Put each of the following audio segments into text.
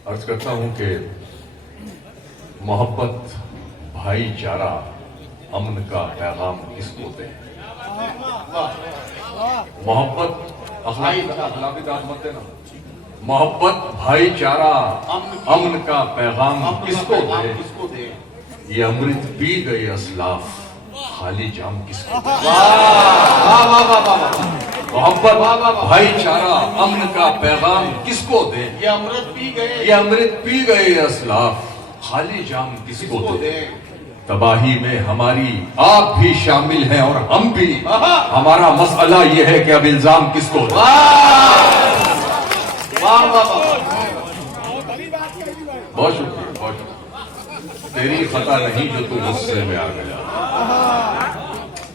अर्ज करता हूं कि मोहब्बत, भाईचारा, अमन का पैगाम किसको दें। मोहब्बत अखलाकी दाद मत देना। मोहब्बत, भाईचारा, अमन का पैगाम किसको दे। ये अमृत पी गए असलाफ, खाली जाम किसको दे। मोहब्बत, भाईचारा, अमन का पैगाम किसको दे। ये अमृत पी गए असलाफ, खाली जाम किसको दे। तबाही में हमारी आप भी शामिल हैं और हम भी। हमारा मसला यह है कि अब इल्जाम किसको दे। बहुत शुक्रिया, बहुत शुक्रिया। तेरी खता नहीं जो तू गुस्से में आ गया,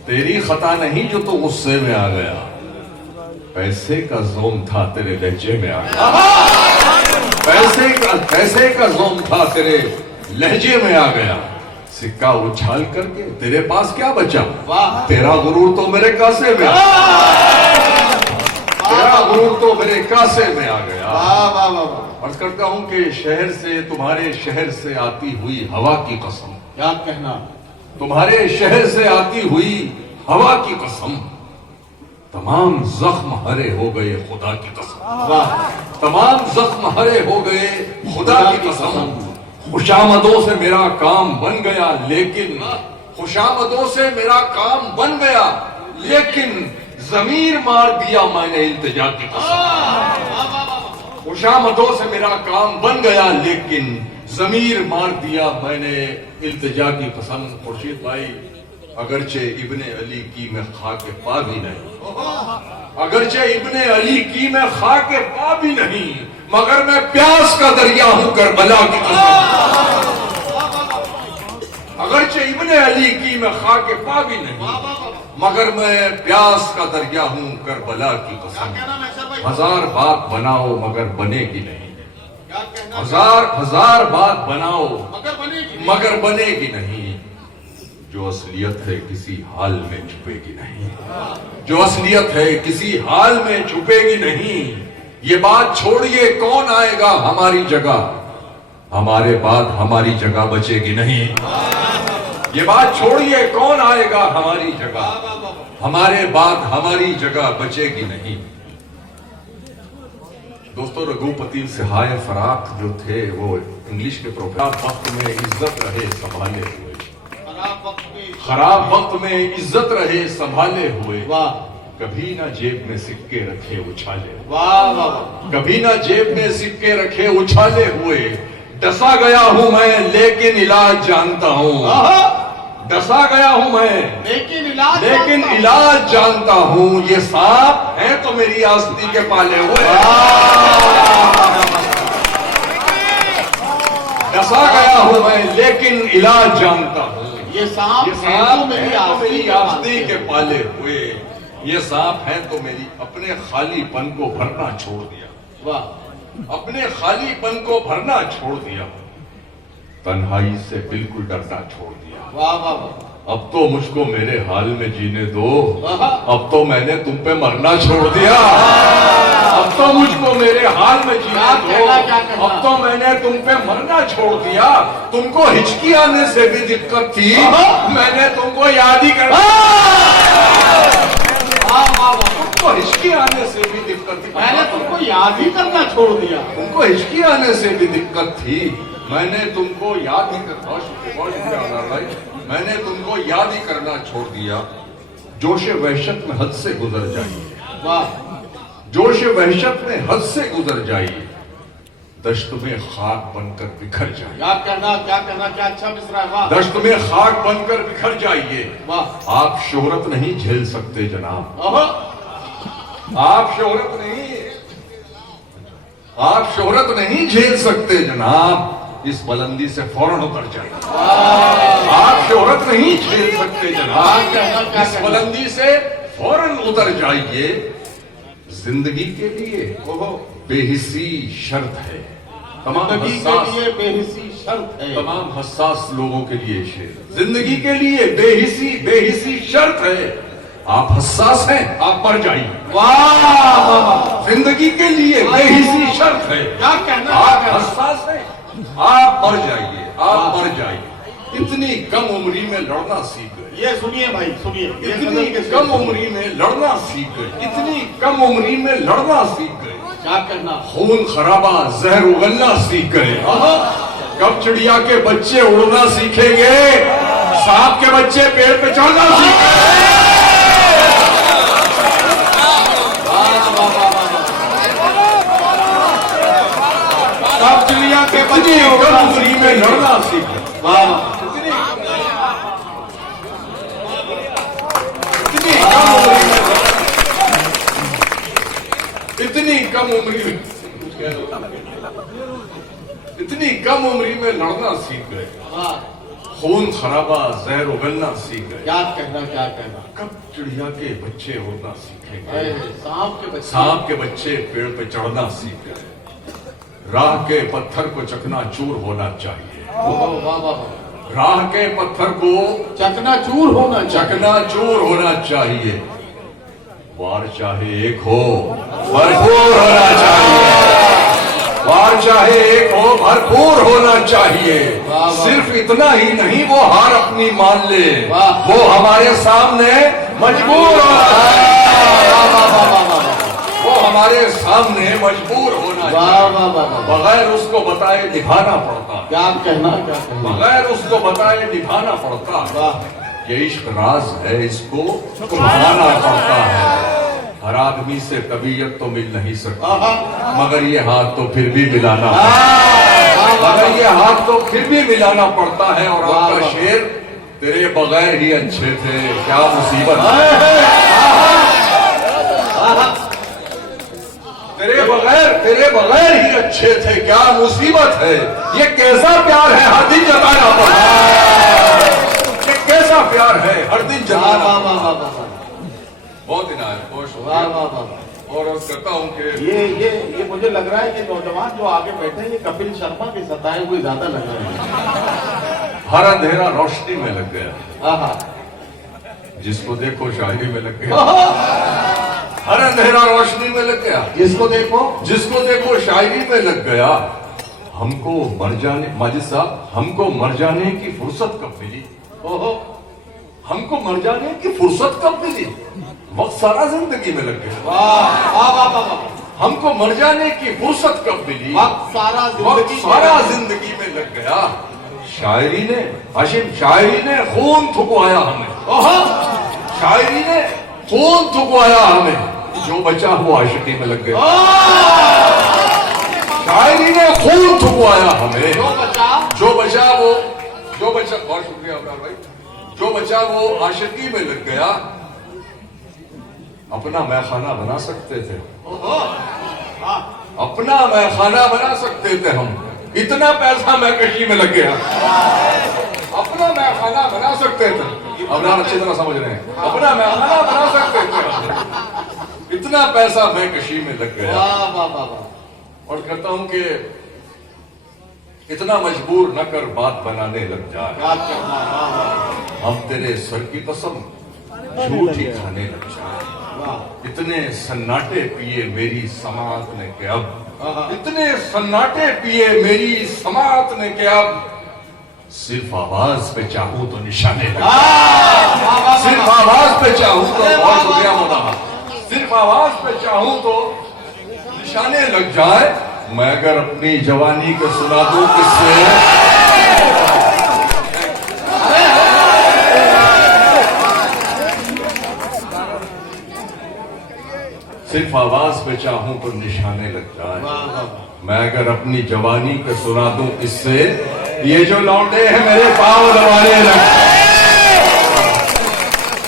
तेरी खता नहीं जो तू गुस्से में आ गया। पैसे का जोम था तेरे लहजे में आ गया। पैसे का जोम था तेरे लहजे में आ गया। सिक्का उछाल करके तेरे पास क्या बचा। तेरा गुरूर तो मेरे कासे में आ गया। तेरा गुरूर तो मेरे कासे में आ गया। अर्ज करता हूं कि शहर से, तुम्हारे शहर से आती हुई हवा की कसम, याद कहना, तुम्हारे शहर से आती हुई हवा की कसम, तमाम जख्म हरे हो गए खुदा की कसम। तमाम जख्म हरे हो गए खुदा की कसम। खुशामदों से मेरा काम बन गया लेकिन, खुशामदों से मेरा काम बन गया लेकिन जमीर मार दिया मैंने इल्तिजा की कसम। खुशामदों से मेरा काम बन गया लेकिन जमीर मार दिया मैंने इल्तिजा की कसम। खुर्शीद भाई, अगरचे इब्ने अली की मैं खाके पा भी नहीं, अगरचे इब्ने अली की मैं खाके पा भी नहीं, मगर मैं प्यास का दरिया हूं करबला की कसम। अगरचे इब्ने अली की मैं खाके पा भी नहीं, मगर मैं प्यास का दरिया हूं करबला की कसम। हजार बात बनाओ मगर बनेगी नहीं, हजार बात बनाओ मगर बनेगी नहीं। जो असलियत है किसी हाल में छुपेगी नहीं, जो असलियत है किसी हाल में छुपेगी नहीं। ये बात छोड़िए कौन आएगा हमारी जगह, हमारे बाद हमारी जगह बचेगी नहीं। ये बात छोड़िए कौन आएगा हमारी जगह, हमारे बाद हमारी जगह बचेगी नहीं। दोस्तों, रघुपति सहाय फराख जो थे वो इंग्लिश के प्रोफेसर। वक्त में इज्जत रहे संभाले हुए, खराब वक्त में इज्जत रहे संभाले हुए। कभी ना जेब में सिक्के रखे उछाले, कभी ना जेब में सिक्के रखे उछाले हुए। डसा गया हूं मैं लेकिन इलाज जानता हूं, डसा गया हूं मैं लेकिन इलाज जानता हूं। ये सांप है तो मेरी आस्ती के पाले हुए। डसा गया हूं मैं लेकिन इलाज जानता हूं। ये सांप है तो मेरी आस्ती के पाले हुए। ये सांप है तो मेरी अपने खालीपन को भरना छोड़ दिया, अपने खालीपन को भरना छोड़ दिया। तन्हाई से बिल्कुल डरना छोड़ दिया। अब तो मुझको मेरे हाल में जीने दो, अब तो मैंने तुम पे मरना छोड़ दिया। अब तो मुझको मेरे हाल में जीने दो, अब तो मैंने तुम पे मरना छोड़ दिया। तुमको हिचकी आने से भी दिक्कत थी, मैंने तुमको याद ही करना। तुमको हिचकी आने से भी दिक्कत थी, मैंने तुमको याद ही करना छोड़ दिया। तुमको हिचकी आने से भी दिक्कत थी, मैंने तुमको याद ही करना। बहुत शुक्रिया भाई, मैंने तुमको याद ही करना छोड़ दिया। जोश वहशत में हद से गुजर जाइए, जोश वहशत में हद से गुजर जाइए। दश्त में खाक बनकर बिखर जाइए। याद करना, क्या करना, क्या अच्छा मिसरा है। दश्त में खाक बनकर बिखर जाइए। आप शोहरत नहीं झेल सकते जनाब, आप शोहरत नहीं झेल सकते जनाब। इस बुलंदी से फौरन उतर जाइए। आप शोहरत नहीं झेल सकते जनाब, इस बुलंदी से फौरन उतर जाइए। जिंदगी के लिए बेहिसी शर्त है, तमाम बेहिसी शर्त है, तमाम हसास लोगों के लिए शेर। जिंदगी के लिए बेहिसी शर्त है। आप हसास हैं, आप मर जाइए। वाह, जिंदगी के लिए बेहिसी शर्त है, क्या कहना। आप हसास मर जाइए, आप मर जाइए। इतनी कम उम्री में लड़ना सीख गए। ये सुनिए भाई, सुनिए। ये इतनी गजल के कम उम्री में लड़ना सीख गए, इतनी कम उम्री में लड़ना सीख गए। क्या करना? खून खराबा, जहर उगलना सीख गए। कब चिड़िया के बच्चे उड़ना सीखेंगे, सांप के बच्चे पेड़ पे चढ़ना सीखेंगे। कब चिड़िया के बच्चे कम उम्री में लड़ना सीख गए। इतनी कम उम्री में इतनी कम उम्री में लड़ना सीख गए। खून खराबा, जहर उगलना सीख गए। क्या कहना, क्या कहना? कब चिड़िया के बच्चे उड़ना सीखेंगे, सांप के बच्चे पेड़ पे चढ़ना सीख गए। राह के पत्थर को चकनाचूर होना चाहिए। राह के पत्थर को चकनाचूर होना चाहिए। वार चाहे एक हो, भरपूर होना चाहिए। वार चाहे एक हो, भरपूर होना चाहिए। सिर्फ इतना ही नहीं, वो हार अपनी मान ले, वो हमारे सामने मजबूर होना चाहिए। वो हमारे सामने मजबूर होना चाहिए। बगैर उसको बताए निभाना पड़ता है। क्या कहना, क्या कहना? बगैर उसको बताए निभाना पड़ता है। ये इश्क राज है, इसको बताना पड़ता है। हर आदमी से तबीयत तो मिल नहीं सकती, मगर ये हाथ तो फिर भी मिलाना पड़ता है। और आपका शेर, तेरे बगैर ही अच्छे थे, क्या मुसीबत है। तेरे बगैर ही अच्छे थे, क्या मुसीबत है। ये कैसा प्यार है, हर दिन जताना पड़ता है। ये कैसा प्यार है, हर दिन जताना। बहुत दिन आए, बहुत शुक्रिया। और कहता हूँ कि ये मुझे लग रहा है कि नौजवान जो आगे बैठे हैं, ये कपिल शर्मा के सताए हुए ज्यादा लग रहे हैं। हर अंधेरा रोशनी में लग गया, जिसको देखो शायरी में लग गया। हर अंधेरा रोशनी में लग गया, जिसको देखो शायरी में लग गया। हमको मर जाने, माजिद साहब, हमको मर जाने की फुर्सत कब मिली? हमको मर जाने की फुर्सत कब मिली? वक्त सारा जिंदगी में लग गया। हमको मर जाने की फुर्सत कब मिली? वक्त सारा जिंदगी में लग गया। शायरी ने, हाशिम, शायरी ने खून थुकवाया हमें। शायरी ने खून थुकवाया हमें, जो बचा वो आशिकी में लग गया। शायरी ने खून थुकवाया हमें, जो बचा बहुत शुक्रिया अबरार भाई, जो बचा वो आशिकी में लग गया। अपना मैखाना बना सकते थे, अपना मैखाना बना सकते थे हम। इतना पैसा मैकशी में लग गया, अपना मैखाना बना सकते थे। अबरार अच्छी तरह समझ रहे हैं, अपना मैखाना बना सकते थे। इतना पैसा मैकशी में लग गया। और कहता हूं कि इतना मजबूर न कर बात बनाने लग जाए। हम तेरे सर की कसम झूठ ही खाने लग जाए। इतने सन्नाटे पिए मेरी समात ने के अब, इतने सन्नाटे पिए मेरी समात ने के अब, सिर्फ आवाज पे चाहूं तो निशाने लग जाए। सिर्फ आवाज पे चाहूं तो, बहुत शुक्रिया मोहम्मद, सिर्फ आवाज पे चाहूं तो निशाने लग जाए। मैं अगर अपनी जवानी को सुना दूं किससे, सिर्फ आवाज पे चाहूं तो निशाने लग जाए। मैं अगर अपनी जवानी को सुना दूं किससे, ये जो लौंडे हैं मेरे पांव दबाने लग जाए।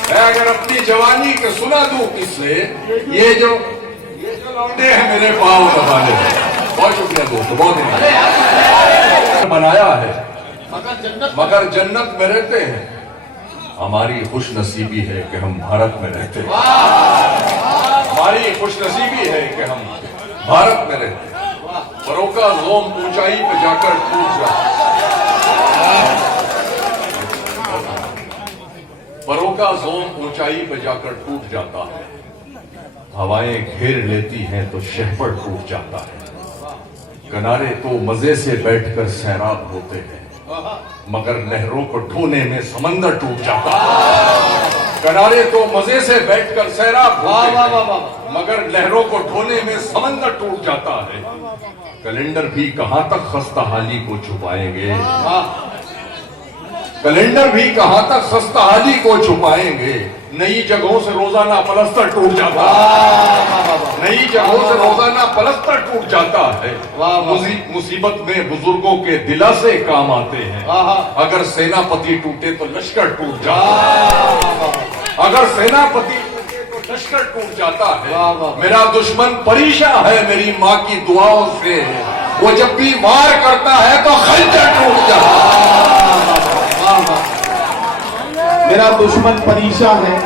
मैं अगर अपनी जवानी को सुना दूं किससे, ये जो लौंडे हैं मेरे पांव दबाने लग जाए। बहुत शुक्रिया दोस्तों, बहुत बनाया है, मगर जन्नत में रहते हैं। हमारी खुश नसीबी है कि हम भारत में रहते हैं। हमारी खुश नसीबी है कि हम भारत में रहते हैं। परों का ज़ोम ऊंचाई पे जाकर टूट जाता है। परों का ज़ोम ऊंचाई पे जाकर टूट जाता है। हवाएं घेर लेती हैं तो शहपट टूट जाता है। किनारे तो मजे से बैठकर सैराब होते हैं, मगर लहरों को ढोने में समंदर टूट जाता है। किनारे तो मजे से बैठकर सैराब होते हैं, मगर लहरों को ढोने में समंदर टूट जाता है। कैलेंडर भी कहां तक खस्ताहाली को छुपाएंगे, कैलेंडर भी कहां तक खस्ताहाली को छुपाएंगे। नई जगहों से रोजाना पलस्तर टूट जाता है, नई जगहों से रोजाना पलस्तर टूट जाता है। मुसीबत में बुजुर्गों के दिलासे काम आते हैं, अगर सेनापति टूटे तो लश्कर टूट जाता है, अगर सेनापति टूटे तो लश्कर टूट जाता है। मेरा दुश्मन परेशान है मेरी माँ की दुआओं से, वो जब भी वार करता है तो खंजर टूट जाता है। मेरा दुश्मन परेशान है